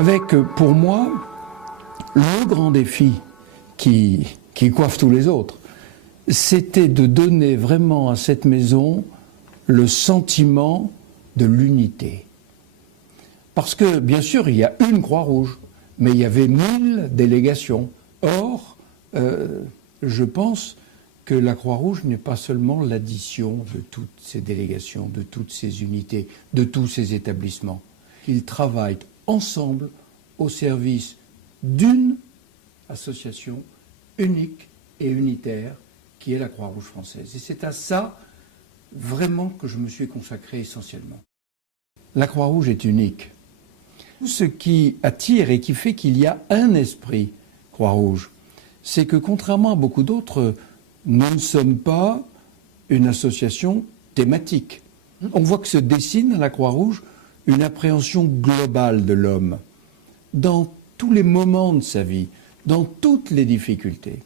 avec, pour moi, le grand défi qui coiffe tous les autres, c'était de donner vraiment à cette maison le sentiment de l'unité. Parce que, bien sûr, il y a une Croix-Rouge, mais il y avait 1000 délégations. Or, je pense que la Croix-Rouge n'est pas seulement l'addition de toutes ces délégations, de toutes ces unités, de tous ces établissements. Ils travaillent ensemble au service d'une association unique et unitaire qui est la Croix-Rouge française. Et c'est à ça vraiment que je me suis consacré essentiellement. La Croix-Rouge est unique. Ce qui attire et qui fait qu'il y a un esprit Croix-Rouge, c'est que contrairement à beaucoup d'autres, nous ne sommes pas une association thématique. On voit que se dessine à la Croix-Rouge une appréhension globale de l'homme, dans tous les moments de sa vie, dans toutes les difficultés.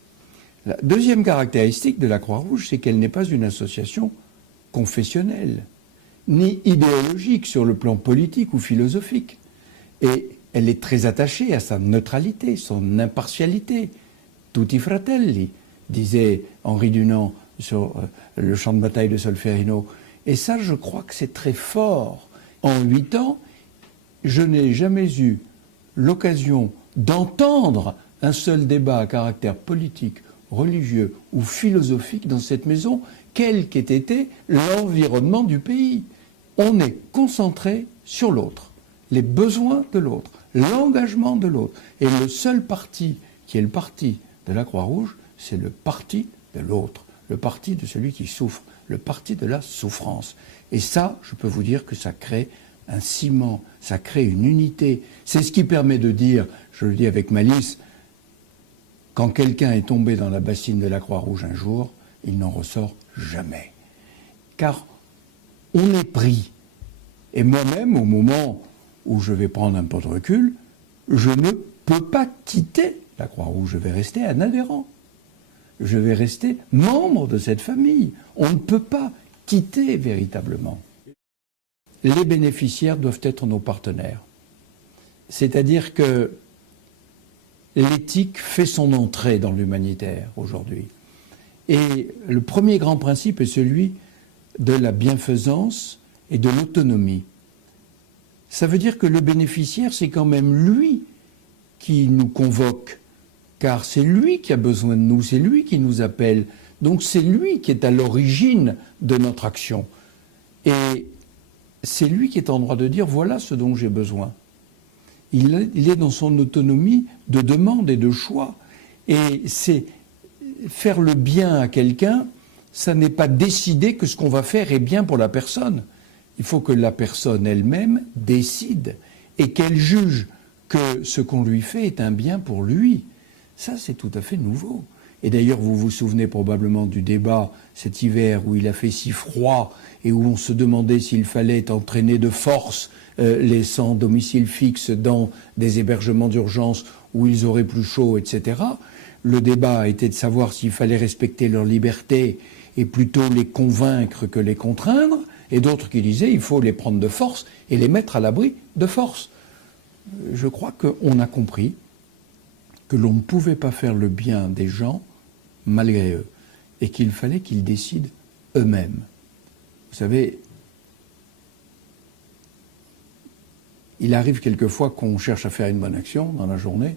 La deuxième caractéristique de la Croix-Rouge, c'est qu'elle n'est pas une association confessionnelle, ni idéologique sur le plan politique ou philosophique. Et elle est très attachée à sa neutralité, son impartialité. Tutti fratelli, disait Henri Dunant sur le champ de bataille de Solferino. Et ça, je crois que c'est très fort. En 8 ans, je n'ai jamais eu l'occasion d'entendre un seul débat à caractère politique, religieux ou philosophique dans cette maison, quel qu'ait été l'environnement du pays. On est concentré sur l'autre, les besoins de l'autre, l'engagement de l'autre. Et le seul parti qui est le parti de la Croix-Rouge, c'est le parti de l'autre, le parti de celui qui souffre, le parti de la souffrance. Et ça, je peux vous dire que ça crée un ciment, ça crée une unité. C'est ce qui permet de dire, je le dis avec malice, quand quelqu'un est tombé dans la bassine de la Croix-Rouge un jour, il n'en ressort jamais. Car on est pris. Et moi-même, au moment où je vais prendre un peu de recul, je ne peux pas quitter la Croix-Rouge. Je vais rester un adhérent. Je vais rester membre de cette famille. On ne peut pas quitter véritablement. Les bénéficiaires doivent être nos partenaires. C'est-à-dire que l'éthique fait son entrée dans l'humanitaire aujourd'hui. Et le premier grand principe est celui de la bienfaisance et de l'autonomie. Ça veut dire que le bénéficiaire, c'est quand même lui qui nous convoque, car c'est lui qui a besoin de nous, c'est lui qui nous appelle. Donc c'est lui qui est à l'origine de notre action. Et c'est lui qui est en droit de dire « voilà ce dont j'ai besoin ». Il est dans son autonomie de demande et de choix. Et c'est faire le bien à quelqu'un, ça n'est pas décider que ce qu'on va faire est bien pour la personne. Il faut que la personne elle-même décide et qu'elle juge que ce qu'on lui fait est un bien pour lui. Ça, c'est tout à fait nouveau. Et d'ailleurs, vous vous souvenez probablement du débat cet hiver où il a fait si froid et où on se demandait s'il fallait entraîner de force les sans domicile fixe dans des hébergements d'urgence où ils auraient plus chaud, etc. Le débat était de savoir s'il fallait respecter leur liberté et plutôt les convaincre que les contraindre, et d'autres qui disaient il faut les prendre de force et les mettre à l'abri de force. Je crois qu'on a compris que l'on ne pouvait pas faire le bien des gens malgré eux, et qu'il fallait qu'ils décident eux-mêmes. Vous savez, il arrive quelquefois qu'on cherche à faire une bonne action dans la journée,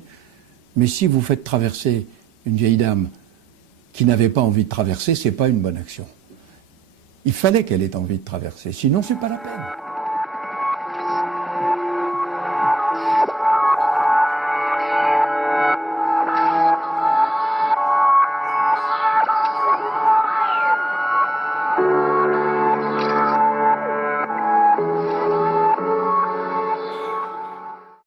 mais si vous faites traverser une vieille dame qui n'avait pas envie de traverser, c'est pas une bonne action. Il fallait qu'elle ait envie de traverser, sinon c'est pas la peine.